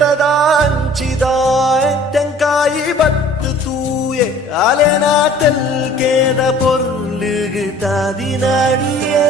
ಬೆಟ್ಟದ ಅಂಚಿದಾಯ ತೆಂಕಾಯಿ ಬತ್ತು ತೂಯೆ ಅಲೆನ ತೆಲ್ಕೇದ ಪೊರ್ಲುಗು ತಾದಿ ನಾಡಿಯೇ